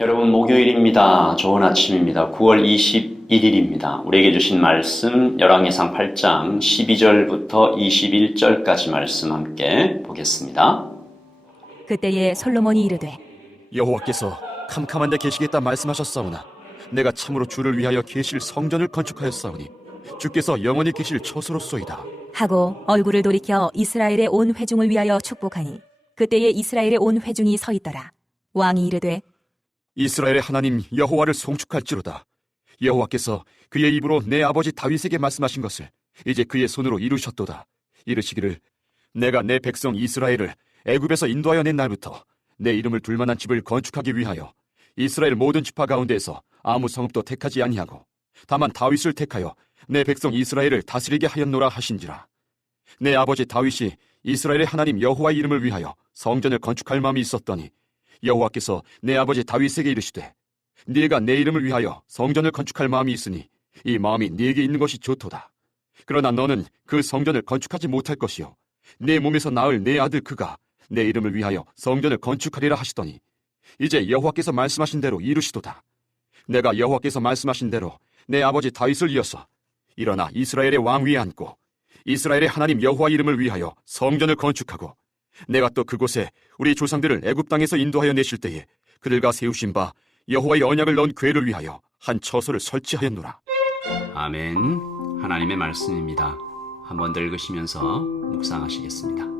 여러분, 목요일입니다. 좋은 아침입니다. 9월 21일입니다. 우리에게 주신 말씀 열왕기상 8장 12절부터 21절까지 말씀 함께 보겠습니다. 그때에 솔로몬이 이르되 여호와께서 캄캄한 데 계시겠다 말씀하셨사오나 내가 참으로 주를 위하여 계실 성전을 건축하였사오니 주께서 영원히 계실 처소로소이다. 하고 얼굴을 돌이켜 이스라엘의 온 회중을 위하여 축복하니 그때에 이스라엘의 온 회중이 서 있더라. 왕이 이르되 이스라엘의 하나님 여호와를 송축할지로다. 여호와께서 그의 입으로 내 아버지 다윗에게 말씀하신 것을 이제 그의 손으로 이루셨도다. 이르시기를 내가 내 백성 이스라엘을 애굽에서 인도하여 낸 날부터 내 이름을 둘 만한 집을 건축하기 위하여 이스라엘 모든 지파 가운데에서 아무 성읍도 택하지 아니하고 다만 다윗을 택하여 내 백성 이스라엘을 다스리게 하였노라 하신지라. 내 아버지 다윗이 이스라엘의 하나님 여호와의 이름을 위하여 성전을 건축할 마음이 있었더니 여호와께서 내 아버지 다윗에게 이르시되 네가 내 이름을 위하여 성전을 건축할 마음이 있으니 이 마음이 네게 있는 것이 좋도다. 그러나 너는 그 성전을 건축하지 못할 것이요 내 몸에서 낳을 내 아들 그가 내 이름을 위하여 성전을 건축하리라 하시더니 이제 여호와께서 말씀하신 대로 이루시도다. 내가 여호와께서 말씀하신 대로 내 아버지 다윗을 이어서 일어나 이스라엘의 왕 위에 앉고 이스라엘의 하나님 여호와 이름을 위하여 성전을 건축하고 내가 또 그곳에 우리 조상들을 애굽 땅에서 인도하여 내실 때에 그들과 세우신 바 여호와의 언약을 넣은 궤를 위하여 한 처소를 설치하였노라. 아멘. 하나님의 말씀입니다. 한번 더 읽으시면서 묵상하시겠습니다.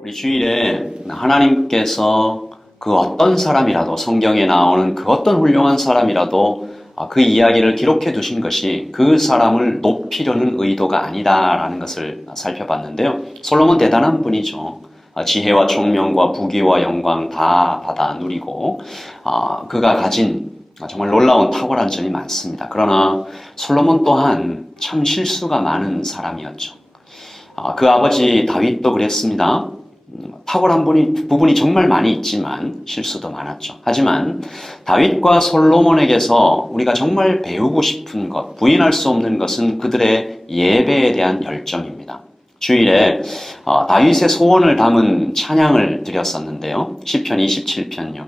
우리 주일에 하나님께서 그 어떤 사람이라도 성경에 나오는 그 어떤 훌륭한 사람이라도 그 이야기를 기록해 두신 것이 그 사람을 높이려는 의도가 아니다라는 것을 살펴봤는데요. 솔로몬 대단한 분이죠. 지혜와 총명과 부귀와 영광 다 받아 누리고 그가 가진 정말 놀라운 탁월한 점이 많습니다. 그러나 솔로몬 또한 참 실수가 많은 사람이었죠. 그 아버지 다윗도 그랬습니다. 탁월한 부분이 정말 많이 있지만 실수도 많았죠. 하지만 다윗과 솔로몬에게서 우리가 정말 배우고 싶은 것, 부인할 수 없는 것은 그들의 예배에 대한 열정입니다. 주일에 다윗의 소원을 담은 찬양을 드렸었는데요. 시편 27편요.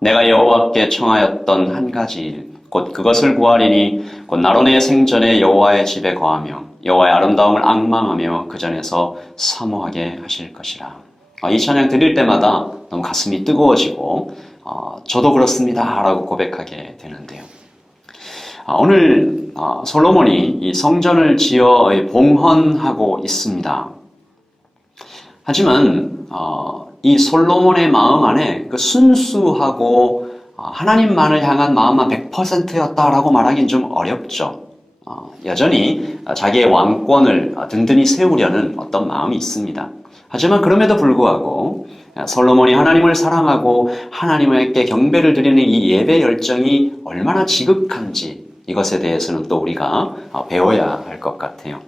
내가 여호와께 청하였던 한 가지 일, 곧 그것을 구하리니 곧 나로 내 생전에 여호와의 집에 거하며 여호와의 아름다움을 앙망하며 그 전에서 사모하게 하실 것이라. 이 찬양 드릴 때마다 너무 가슴이 뜨거워지고 저도 그렇습니다 라고 고백하게 되는데요. 오늘 솔로몬이 이 성전을 지어 봉헌하고 있습니다. 하지만 이 솔로몬의 마음 안에 그 순수하고 하나님만을 향한 마음만 100%였다라고 말하기는 좀 어렵죠. 여전히 자기의 왕권을 든든히 세우려는 어떤 마음이 있습니다. 하지만 그럼에도 불구하고 솔로몬이 하나님을 사랑하고 하나님께 경배를 드리는 이 예배 열정이 얼마나 지극한지 이것에 대해서는 또 우리가 배워야 할 것 같아요.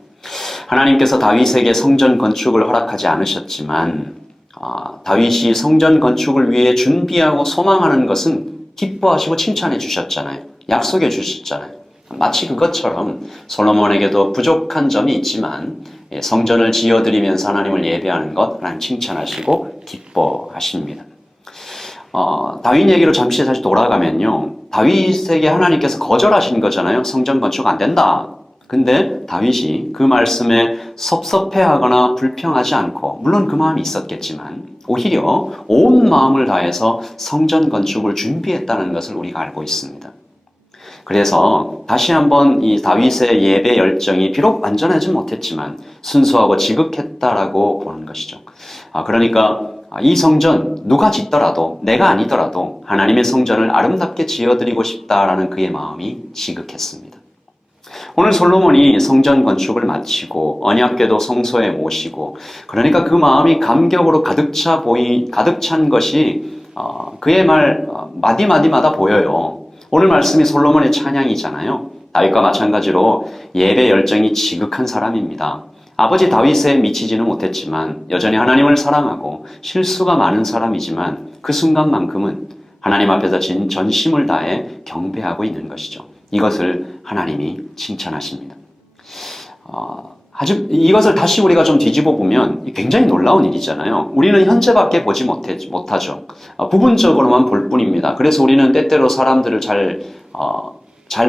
하나님께서 다윗에게 성전 건축을 허락하지 않으셨지만 다윗이 성전 건축을 위해 준비하고 소망하는 것은 기뻐하시고 칭찬해 주셨잖아요. 약속해 주셨잖아요. 마치 그것처럼 솔로몬에게도 부족한 점이 있지만 성전을 지어드리면서 하나님을 예배하는 것 하나님 칭찬하시고 기뻐하십니다. 다윗 얘기로 잠시 다시 돌아가면요. 다윗에게 하나님께서 거절하신 거잖아요. 성전 건축 안 된다. 근데 다윗이 그 말씀에 섭섭해하거나 불평하지 않고, 물론 그 마음이 있었겠지만 오히려 온 마음을 다해서 성전 건축을 준비했다는 것을 우리가 알고 있습니다. 그래서 다시 한번 이 다윗의 예배 열정이 비록 완전하지 못했지만 순수하고 지극했다라고 보는 것이죠. 그러니까 이 성전 누가 짓더라도, 내가 아니더라도 하나님의 성전을 아름답게 지어드리고 싶다라는 그의 마음이 지극했습니다. 오늘 솔로몬이 성전 건축을 마치고 언약궤도 성소에 모시고, 그러니까 그 마음이 감격으로 가득 찬 것이 그의 말 마디마디마다 보여요. 오늘 말씀이 솔로몬의 찬양이잖아요. 다윗과 마찬가지로 예배 열정이 지극한 사람입니다. 아버지 다윗에 미치지는 못했지만 여전히 하나님을 사랑하고 실수가 많은 사람이지만 그 순간만큼은 하나님 앞에서 전심을 다해 경배하고 있는 것이죠. 이것을 하나님이 칭찬하십니다. 이것을 다시 우리가 좀 뒤집어 보면 굉장히 놀라운 일이잖아요. 우리는 현재밖에 보지 못하죠. 부분적으로만 볼 뿐입니다. 그래서 우리는 때때로 사람들을 잘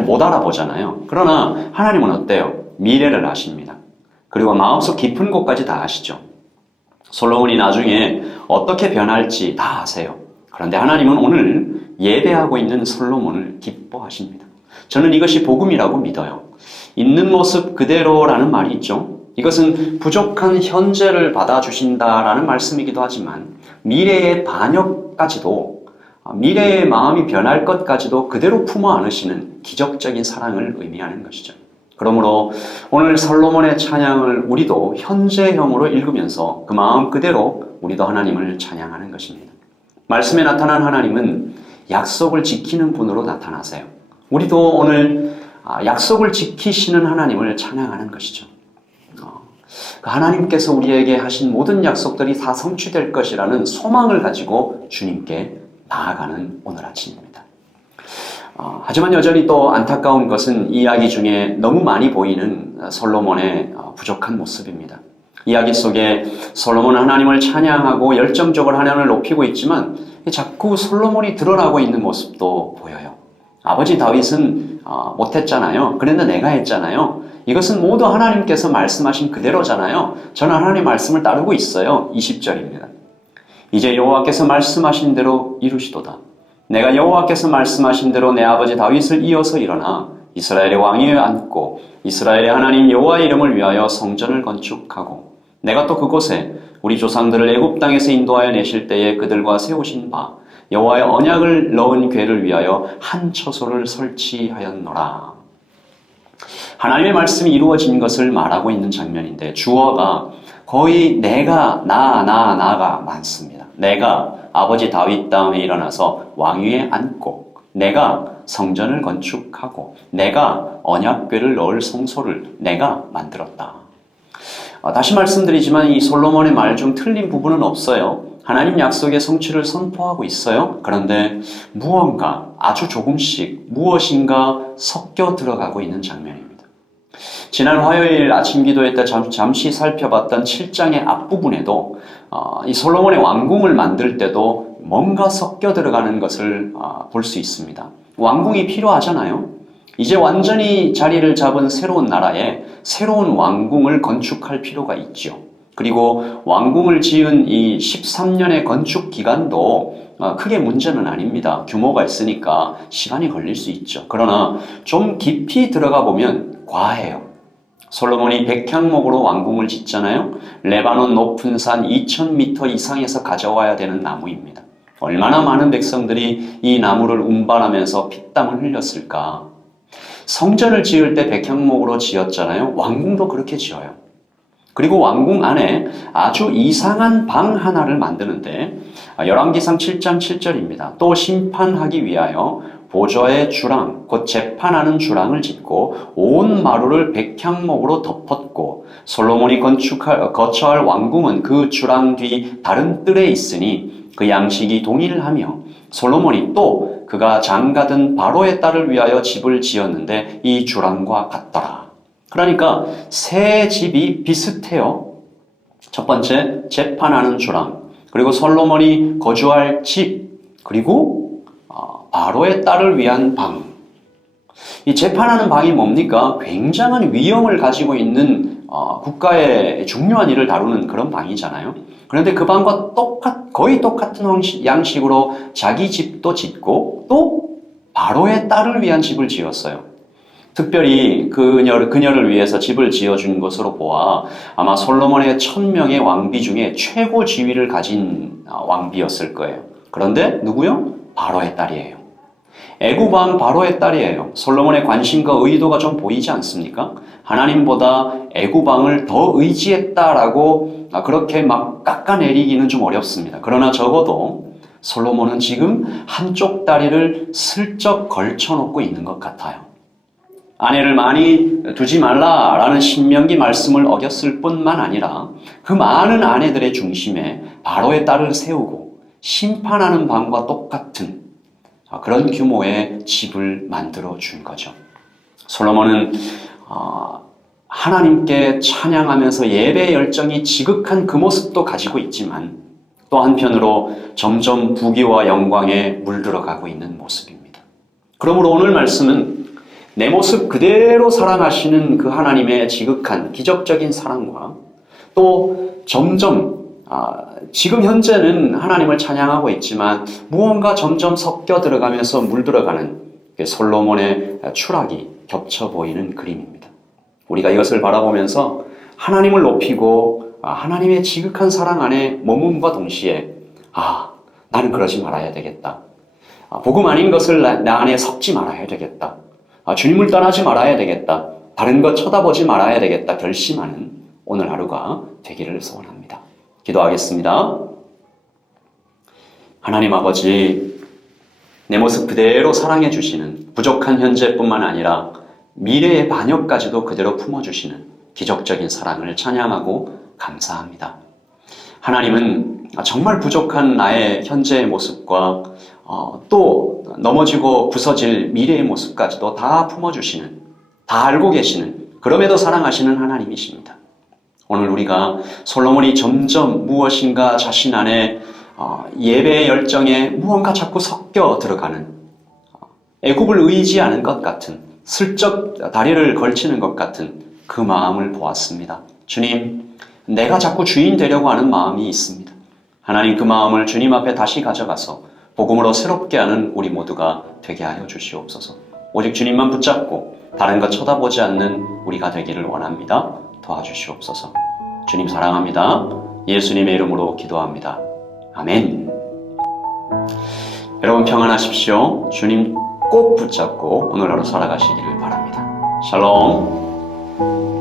못 알아보잖아요. 그러나 하나님은 어때요? 미래를 아십니다. 그리고 마음속 깊은 곳까지 다 아시죠. 솔로몬이 나중에 어떻게 변할지 다 아세요. 그런데 하나님은 오늘 예배하고 있는 솔로몬을 기뻐하십니다. 저는 이것이 복음이라고 믿어요. 있는 모습 그대로라는 말이 있죠. 이것은 부족한 현재를 받아주신다라는 말씀이기도 하지만 미래의 반역까지도, 미래의 마음이 변할 것까지도 그대로 품어 안으시는 기적적인 사랑을 의미하는 것이죠. 그러므로 오늘 솔로몬의 찬양을 우리도 현재형으로 읽으면서 그 마음 그대로 우리도 하나님을 찬양하는 것입니다. 말씀에 나타난 하나님은 약속을 지키는 분으로 나타나세요. 우리도 오늘 약속을 지키시는 하나님을 찬양하는 것이죠. 그 하나님께서 우리에게 하신 모든 약속들이 다 성취될 것이라는 소망을 가지고 주님께 나아가는 오늘 아침입니다. 하지만 여전히 또 안타까운 것은 이야기 중에 너무 많이 보이는 솔로몬의 부족한 모습입니다. 이야기 속에 솔로몬은 하나님을 찬양하고 열정적으로 하나님을 높이고 있지만 자꾸 솔로몬이 드러나고 있는 모습도 보여요. 아버지 다윗은 못했잖아요. 그런데 내가 했잖아요. 이것은 모두 하나님께서 말씀하신 그대로잖아요. 저는 하나님의 말씀을 따르고 있어요. 20절입니다. 이제 여호와께서 말씀하신 대로 이루시도다. 내가 여호와께서 말씀하신 대로 내 아버지 다윗을 이어서 일어나 이스라엘의 왕위에 앉고 이스라엘의 하나님 여호와의 이름을 위하여 성전을 건축하고, 내가 또 그곳에 우리 조상들을 애굽 땅에서 인도하여 내실 때에 그들과 세우신 바 여호와의 언약을 넣은 궤를 위하여 한 처소를 설치하였노라. 하나님의 말씀이 이루어진 것을 말하고 있는 장면인데 주어가 거의 나가 많습니다. 내가 아버지 다윗 다음에 일어나서 왕위에 앉고, 내가 성전을 건축하고, 내가 언약궤를 넣을 성소를 내가 만들었다. 다시 말씀드리지만 이 솔로몬의 말 중 틀린 부분은 없어요. 하나님 약속의 성취를 선포하고 있어요. 그런데 무언가 아주 조금씩 무엇인가 섞여 들어가고 있는 장면입니다. 지난 화요일 아침 기도회 때 잠시 살펴봤던 7장의 앞부분에도 이 솔로몬의 왕궁을 만들 때도 뭔가 섞여 들어가는 것을 볼 수 있습니다. 왕궁이 필요하잖아요. 이제 완전히 자리를 잡은 새로운 나라에 새로운 왕궁을 건축할 필요가 있죠. 그리고 왕궁을 지은 이 13년의 건축 기간도 크게 문제는 아닙니다. 규모가 있으니까 시간이 걸릴 수 있죠. 그러나 좀 깊이 들어가 보면 과해요. 솔로몬이 백향목으로 왕궁을 짓잖아요. 레바논 높은 산 2000m 이상에서 가져와야 되는 나무입니다. 얼마나 많은 백성들이 이 나무를 운반하면서 피땀을 흘렸을까. 성전을 지을 때 백향목으로 지었잖아요. 왕궁도 그렇게 지어요. 그리고 왕궁 안에 아주 이상한 방 하나를 만드는데 열왕기상 7장 7절입니다. 또 심판하기 위하여 보좌의 주랑 곧 재판하는 주랑을 짓고 온 마루를 백향목으로 덮었고, 솔로몬이 거처할 왕궁은 그 주랑 뒤 다른 뜰에 있으니 그 양식이 동일하며, 솔로몬이 또 그가 장가든 바로의 딸을 위하여 집을 지었는데 이 주랑과 같더라. 그러니까 세 집이 비슷해요. 첫 번째 재판하는 주랑, 그리고 솔로몬이 거주할 집, 그리고 바로의 딸을 위한 방. 이 재판하는 방이 뭡니까? 굉장한 위험을 가지고 있는 국가의 중요한 일을 다루는 그런 방이잖아요. 그런데 그 방과 거의 똑같은 양식으로 자기 집도 짓고 또 바로의 딸을 위한 집을 지었어요. 특별히 그녀를 위해서 집을 지어준 것으로 보아 아마 솔로몬의 1000명의 왕비 중에 최고 지위를 가진 왕비였을 거예요. 그런데 누구요? 바로의 딸이에요. 애굽 왕 바로의 딸이에요. 솔로몬의 관심과 의도가 좀 보이지 않습니까? 하나님보다 애굽 왕을 더 의지했다라고 그렇게 막 깎아내리기는 좀 어렵습니다. 그러나 적어도 솔로몬은 지금 한쪽 다리를 슬쩍 걸쳐놓고 있는 것 같아요. 아내를 많이 두지 말라라는 신명기 말씀을 어겼을 뿐만 아니라 그 많은 아내들의 중심에 바로의 딸을 세우고 심판하는 방과 똑같은 그런 규모의 집을 만들어 준 거죠. 솔로몬은 하나님께 찬양하면서 예배 열정이 지극한 그 모습도 가지고 있지만 또 한편으로 점점 부귀와 영광에 물들어가고 있는 모습입니다. 그러므로 오늘 말씀은 내 모습 그대로 사랑하시는 그 하나님의 지극한 기적적인 사랑과 또 점점 지금 현재는 하나님을 찬양하고 있지만 무언가 점점 섞여 들어가면서 물들어가는 솔로몬의 추락이 겹쳐 보이는 그림입니다. 우리가 이것을 바라보면서 하나님을 높이고 하나님의 지극한 사랑 안에 머문과 동시에 나는 그러지 말아야 되겠다. 복음 아닌 것을 내 안에 섞지 말아야 되겠다. 주님을 떠나지 말아야 되겠다. 다른 것 쳐다보지 말아야 되겠다. 결심하는 오늘 하루가 되기를 소원합니다. 기도하겠습니다. 하나님 아버지, 내 모습 그대로 사랑해 주시는 부족한 현재뿐만 아니라 미래의 반역까지도 그대로 품어주시는 기적적인 사랑을 찬양하고 감사합니다. 하나님은 정말 부족한 나의 현재의 모습과 또 넘어지고 부서질 미래의 모습까지도 다 품어주시는, 다 알고 계시는, 그럼에도 사랑하시는 하나님이십니다. 오늘 우리가 솔로몬이 점점 무엇인가 자신 안에 예배의 열정에 무언가 자꾸 섞여 들어가는 애굽을 의지하는 것 같은 슬쩍 다리를 걸치는 것 같은 그 마음을 보았습니다. 주님, 내가 자꾸 주인 되려고 하는 마음이 있습니다. 하나님 그 마음을 주님 앞에 다시 가져가서 복음으로 새롭게 하는 우리 모두가 되게 하여 주시옵소서. 오직 주님만 붙잡고 다른 것 쳐다보지 않는 우리가 되기를 원합니다. 도와주시옵소서. 주님 사랑합니다. 예수님의 이름으로 기도합니다. 아멘. 여러분 평안하십시오. 주님 꼭 붙잡고 오늘 하루 살아가시기를 바랍니다. 샬롬.